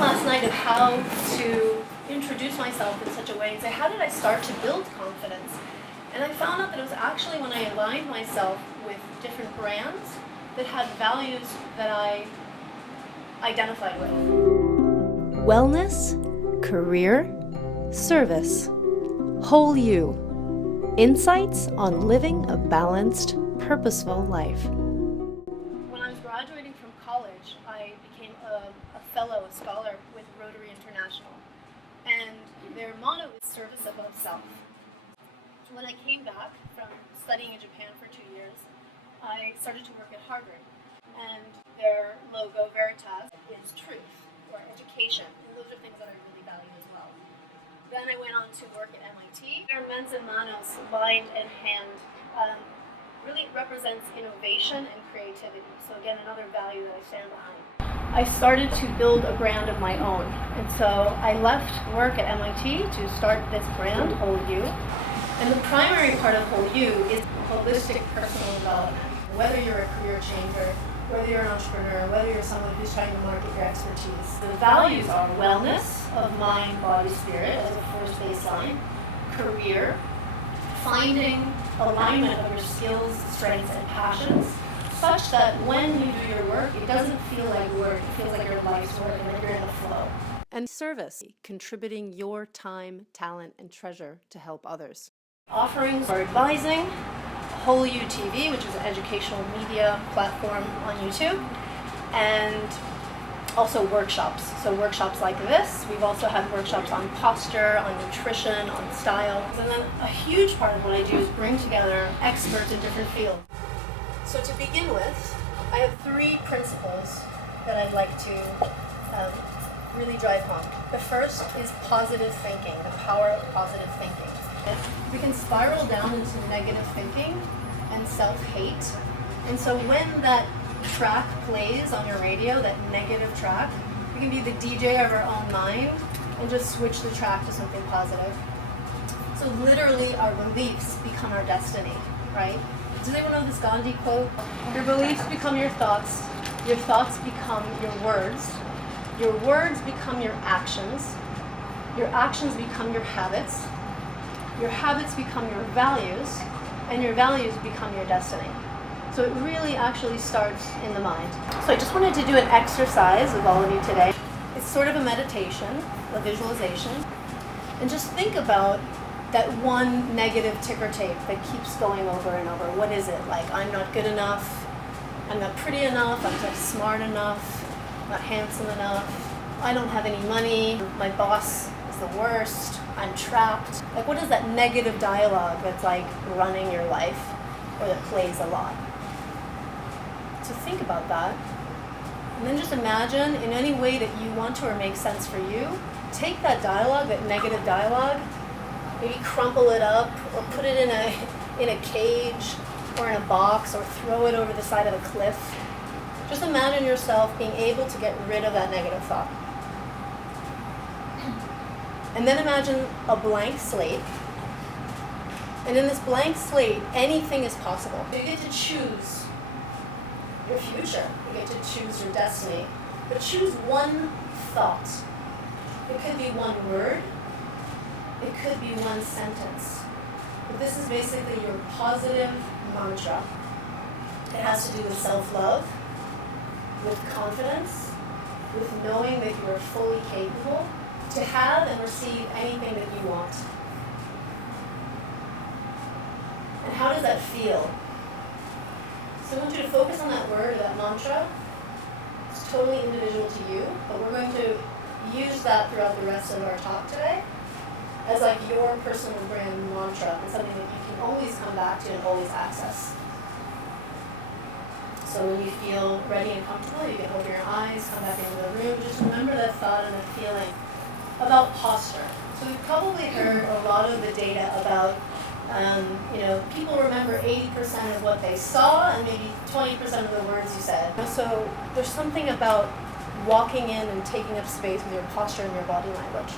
last night of how to introduce myself in such a way and say, how did I start to build confidence? And I found out that it was actually when I aligned myself with different brands that had values that I identified with. Wellness, career, service, whole you. Insights on living a balanced, purposeful life. When I was graduating from college, I became a fellow, a scholar with Rotary International. And their motto is service above self. When I came back from studying in Japan for 2 years, I started to work at Harvard. And their logo, Veritas, is truth or education. And those are things that I really value as well. Then I went on to work at MIT. Their Mensa Manos, mind and hand, really represents innovation and creativity. So again, another value that I stand behind. I started to build a brand of my own. And so I left work at MIT to start this brand, Whole You. And the primary part of Whole You is holistic personal development. Whether you're a career changer, whether you're an entrepreneur, whether you're someone who's trying to market your expertise. The values are wellness of mind, body, spirit as a first baseline, career, finding alignment of your skills, strengths, and passions, such that when you do your work, it doesn't feel like work, it feels like your life's work and that you're in the flow. And service, contributing your time, talent, and treasure to help others. Offerings are advising, Whole You TV, which is an educational media platform on YouTube, and also workshops. So workshops like this. We've also had workshops on posture, on nutrition, on style. And then a huge part of what I do is bring together experts in different fields. So to begin with, I have 3 principles that I'd like to really drive home. The first is positive thinking, the power of positive thinking. We can spiral down into negative thinking and self-hate. And so when that track plays on your radio, that negative track, we can be the DJ of our own mind and just switch the track to something positive. So literally our beliefs become our destiny, right? Does anyone know this Gandhi quote? Your beliefs become your thoughts become your words become your actions become your habits become your values, and your values become your destiny. So it really actually starts in the mind. So I just wanted to do an exercise with all of you today. It's sort of a meditation, a visualization, and just think about that one negative ticker tape that keeps going over and over. What is it? Like, I'm not good enough, I'm not pretty enough, I'm not smart enough, I'm not handsome enough, I don't have any money, my boss is the worst, I'm trapped. Like, what is that negative dialogue that's like running your life or that plays a lot? So think about that. And then just imagine in any way that you want to or makes sense for you, take that dialogue, that negative dialogue, maybe crumple it up or put it in a cage or in a box or throw it over the side of a cliff. Just imagine yourself being able to get rid of that negative thought. And then imagine a blank slate. And in this blank slate, anything is possible. You get to choose your future. You get to choose your destiny. But choose one thought. It could be one word. It could be one sentence. But this is basically your positive mantra. It has to do with self-love, with confidence, with knowing that you are fully capable to have and receive anything that you want. And how does that feel? So I want you to focus on that word or that mantra. It's totally individual to you, but we're going to use that throughout the rest of our talk today as like your personal brand mantra and something that you can always come back to and always access. So when you feel ready and comfortable, you can open your eyes, come back into the room. Just remember that thought and that feeling about posture. So we've probably heard a lot of the data about, people remember 80% of what they saw and maybe 20% of the words you said. So there's something about walking in and taking up space with your posture and your body language.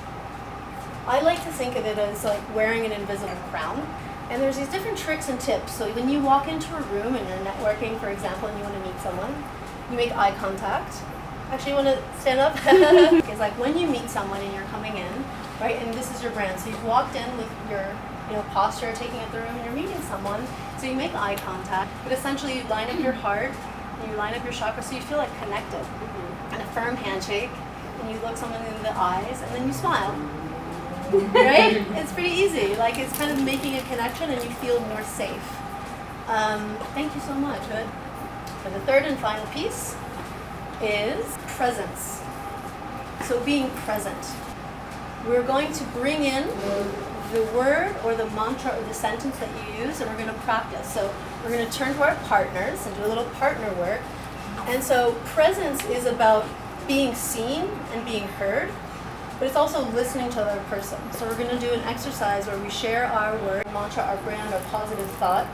I like to think of it as like wearing an invisible crown. And there's these different tricks and tips. So when you walk into a room and you're networking, for example, and you want to meet someone, you make eye contact. Actually, you want to stand up? It's like when you meet someone and you're coming in, right, and this is your brand. So you've walked in with your posture, taking up the room, and you're meeting someone. So you make eye contact, but essentially you line up your heart, and you line up your chakra so you feel like connected. And a firm handshake, and you look someone in the eyes, and then you smile. Right? It's pretty easy. Like it's kind of making a connection, and you feel more safe. Thank you so much. Good. So the third and final piece is presence. So being present. We're going to bring in the word or the mantra or the sentence that you use, and we're going to practice. So we're going to turn to our partners and do a little partner work. And so presence is about being seen and being heard, but it's also listening to the other person. So we're going to do an exercise where we share our word, mantra, our brand, our positive thought.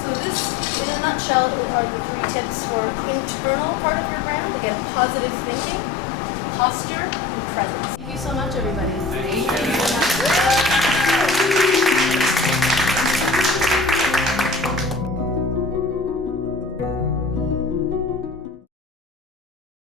So this, in a nutshell, are the 3 tips for internal part of your brand. Again, positive thinking, posture, and presence. Thank you so much, everybody. Thank you.